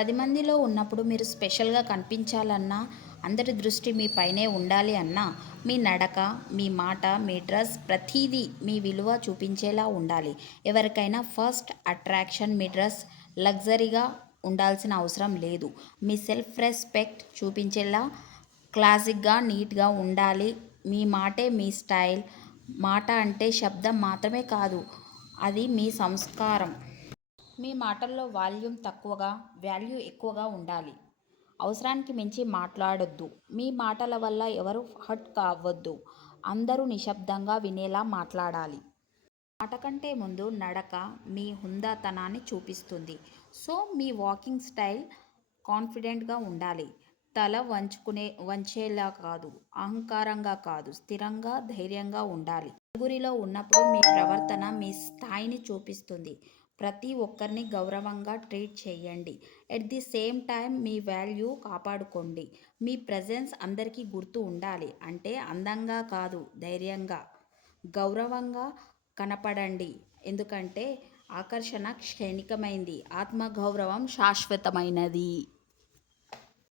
10 మందిలో ఉన్నప్పుడు మీరు స్పెషల్‌గా కనిపించాలన్నా, అందరి దృష్టి మీ పైనే ఉండాలి అన్నా, మీ నడక, మీ మాట, మీ డ్రెస్ ప్రతీదీ మీ విలువ చూపించేలా ఉండాలి. ఎవరికైనా ఫస్ట్ అట్రాక్షన్ మీ డ్రెస్ లగ్జరీగా ఉండాల్సిన అవసరం లేదు. మీ సెల్ఫ్ రెస్పెక్ట్ చూపించేలా క్లాసిక్‌గా, నీట్‌గా ఉండాలి. మీ మాటే మీ స్టైల్. మాట అంటే శబ్దం మాత్రమే కాదు. అది మీ సంస్కారం. మీ మాటల్లో వాల్యూమ్ తక్కువగా, వాల్యూ ఎక్కువగా ఉండాలి. అవసరానికి మించి మాట్లాడొద్దు. మీ మాటల వల్ల ఎవరు హర్ట్ కావద్దు. అందరూ నిశ్శబ్దంగా వినేలా మాట్లాడాలి. మాట కంటే ముందు నడక మీ హుందాతనాన్ని చూపిస్తుంది. సో మీ వాకింగ్ స్టైల్ కాన్ఫిడెంట్‌గా ఉండాలి. తల వంచేలా కాదు, అహంకారంగా కాదు, స్థిరంగా, ధైర్యంగా ఉండాలి. నలుగురిలో ఉన్నప్పుడు మీ ప్రవర్తన మీ స్థాయిని చూపిస్తుంది. ప్రతి ఒక్కరిని గౌరవంగా ట్రీట్ చేయండి. At the same time me value కాపాడుకోండి. మీ ప్రెజెన్స్ అందరికీ గుర్తు ఉండాలి. అంటే అందంగా కాదు, ధైర్యంగా, గౌరవంగా కనపడండి. ఎందుకంటే ఆకర్షణ క్షణికమైంది, ఆత్మగౌరవం శాశ్వతమైనది.